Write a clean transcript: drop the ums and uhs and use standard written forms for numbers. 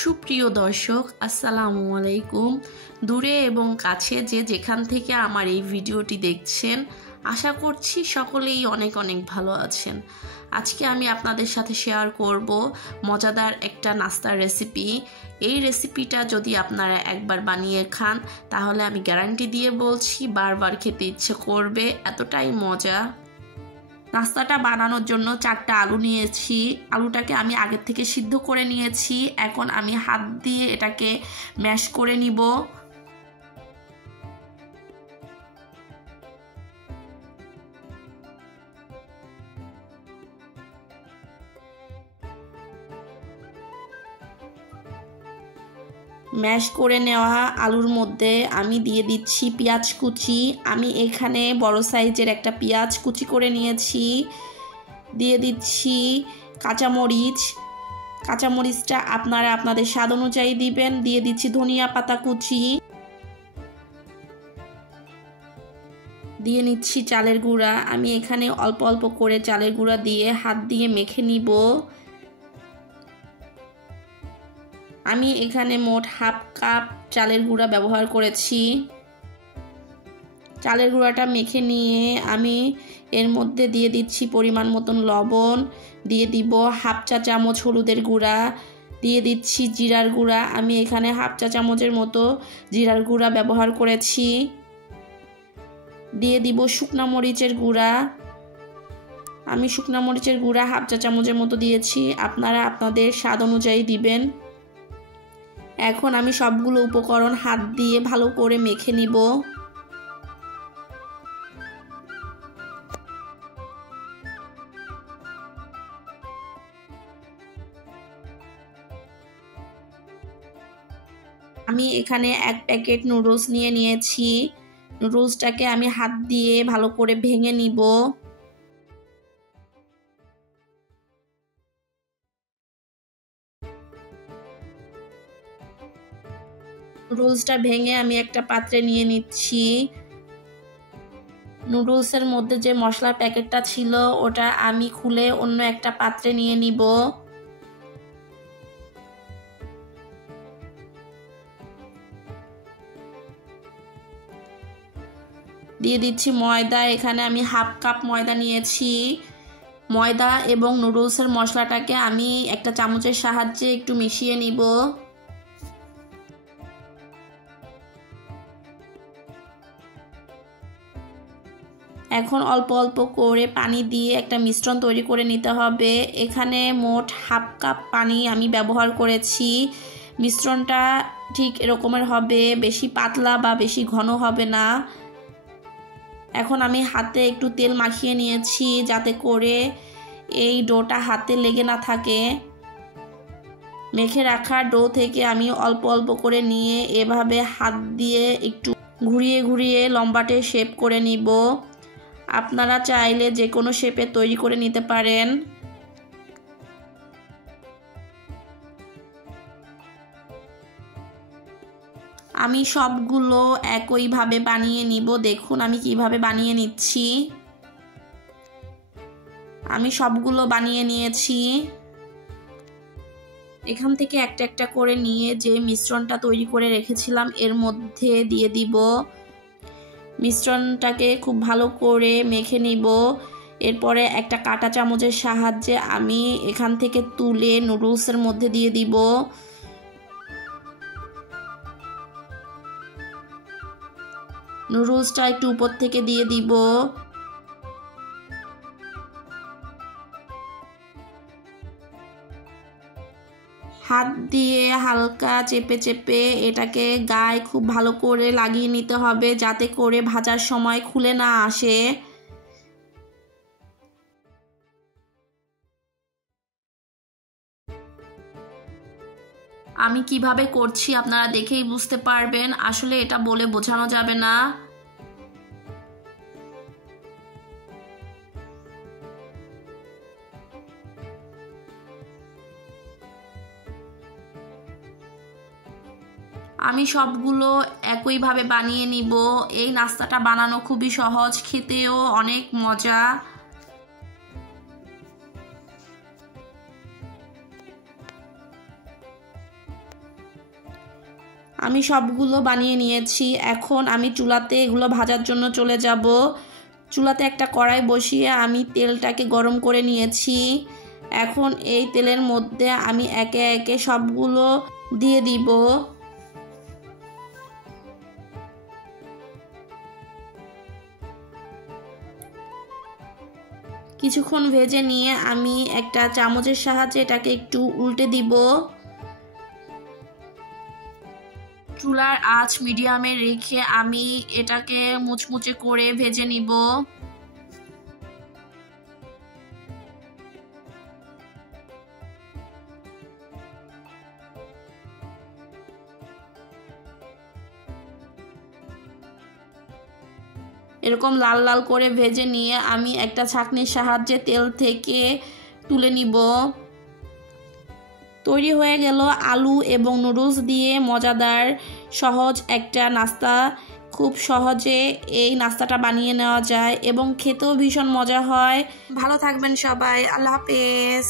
সুপ্রিয় দর্শক, আসসালামু আলাইকুম। দূরে এবং কাছে যে যেখান থেকে আমার এই ভিডিওটি দেখছেন, আশা করছি সকলেই অনেক অনেক ভালো আছেন। আজকে আমি আপনাদের সাথে শেয়ার করব মজাদার একটা নাস্তার রেসিপি। এই রেসিপিটা যদি আপনারা একবার বানিয়ে খান, তাহলে আমি গ্যারান্টি দিয়ে বলছি বারবার খেতে ইচ্ছে করবে, এতটাই মজা। নাস্তাটা বানানোর জন্য 4টা আলু নিয়েছি। আলুটাকে আমি আগের থেকে সিদ্ধ করে নিয়েছি। এখন আমি হাত দিয়ে এটাকে ম্যাশ করে নিব। ম্যাশ করে নেওয়া আলুর মধ্যে আমি দিয়ে দিচ্ছি পেঁয়াজ কুচি। আমি এখানে বড় সাইজের একটা পেঁয়াজ কুচি করে নিয়েছি। দিয়ে দিচ্ছি কাঁচামরিচ। কাঁচামরিচটা আপনারা আপনাদের স্বাদ অনুযায়ী দিবেন। দিয়ে দিচ্ছি ধনিয়া পাতা কুচি। দিয়ে নিচ্ছি চালের গুঁড়া। আমি এখানে অল্প অল্প করে চালের গুঁড়া দিয়ে হাত দিয়ে মেখে নিব। আমি এখানে মোট হাফ কাপ চালের গুঁড়া ব্যবহার করেছি। চালের গুঁড়াটা মেখে নিয়ে আমি এর মধ্যে দিয়ে দিচ্ছি পরিমাণ মতন লবণ, দিয়ে দিব হাফ চা চামচ হলুদের গুঁড়া, দিয়ে দিচ্ছি জিরার গুঁড়া। আমি এখানে হাফ চা চামচের মতো জিরার গুঁড়া ব্যবহার করেছি। দিয়ে দিব শুকনা মরিচের গুঁড়া। আমি শুকনা মরিচের গুঁড়া হাফ চা চামচের মতো দিয়েছি, আপনারা আপনাদের স্বাদ অনুযায়ী দিবেন। এখন আমি সবগুলো উপকরণ হাত দিয়ে ভালো করে মেখে নিব। আমি এখানে 1 প্যাকেট নুডলস নিয়ে নিয়েছি। নুডলসটাকে আমি হাত দিয়ে ভালো করে ভেঙে নিব। নুডলসটা ভেঙে আমি একটা পাত্রে নিয়ে নিচ্ছি। নুডলসের মধ্যে যে মশলার প্যাকেটটা ছিল ওটা আমি খুলে অন্য একটা পাত্রে নিয়ে নিব। দিয়ে দিচ্ছি ময়দা। এখানে আমি হাফ কাপ ময়দা নিয়েছি। ময়দা এবং নুডলসের মশলাটাকে আমি একটা চামচের সাহায্যে একটু মিশিয়ে নিব। এখন অল্প অল্প করে পানি দিয়ে একটা মিশ্রণ তৈরি করে নিতে হবে। এখানে মোট হাফ কাপ পানি আমি ব্যবহার করেছি। মিশ্রণটা ঠিক এরকমের হবে, বেশি পাতলা বা বেশি ঘন হবে না। এখন আমি হাতে একটু তেল মাখিয়ে নিয়েছি যাতে করে এই ডোটা হাতে লেগে না থাকে। মেখে রাখা ডো থেকে আমি অল্প অল্প করে নিয়ে এভাবে হাত দিয়ে একটু ঘুরিয়ে ঘুরিয়ে লম্বাটে শেপ করে নিব। আপনারা চাইলে যে কোনো শেপে তৈরি করে নিতে পারেন। আমি সবগুলো একইভাবে বানিয়ে নিব। দেখুন আমি কিভাবে বানিয়ে নিচ্ছি। আমি সবগুলো বানিয়ে নিয়েছি। এখান থেকে একটা একটা করে নিয়ে যে মিশ্রণটা তৈরি করে রেখেছিলাম এর মধ্যে দিয়ে দিব। মিশ্রণটাকে খুব ভালো করে মেখে নিব। এরপরে একটা কাঁটা চামচের সাহায্যে আমি এখান থেকে তুলে নুডলসের মধ্যে দিয়ে দিব। নুডলসটা একটু উপর থেকে দিয়ে দিব। হাত দিয়ে হালকা চেপে চেপে এটাকে গায়ে খুব ভালো করে লাগিয়ে নিতে হবে যাতে করে ভাজার সময় খুলে না আসে। আমি কিভাবে করছি আপনারা দেখেই বুঝতে পারবেন, আসলে এটা বলে বোঝানো যাবে না। আমি সবগুলো একইভাবে বানিয়ে নিব। এই নাস্তাটা বানানো খুবই সহজ, খেতেও অনেক মজা। আমি সবগুলো বানিয়ে নিয়েছি। এখন আমি চুলাতে এগুলো ভাজার জন্য চলে যাব। চুলাতে একটা কড়াই বসিয়ে আমি তেলটাকে গরম করে নিয়েছি। এখন এই তেলের মধ্যে আমি একে একে সবগুলো দিয়ে দিব। কিছুক্ষণ ভেজে নিয়ে আমি একটা চামচের সাহায্যে এটাকে একটু উল্টে দিব। চুলার আঁচ মিডিয়ামে রেখে আমি এটাকে মুচমুচে করে ভেজে নিব। এরকম লাল লাল করে ভেজে নিয়ে আমি একটা ছাঁকনির সাহায্যে তেল থেকে তুলে নিব। তৈরি হয়ে গেল আলু এবং নুডলস দিয়ে মজাদার সহজ একটা নাস্তা। খুব সহজে এই নাস্তাটা বানিয়ে নেওয়া যায় এবং খেতেও ভীষণ মজা হয়। ভালো থাকবেন সবাই। আল্লাহ হাফেজ।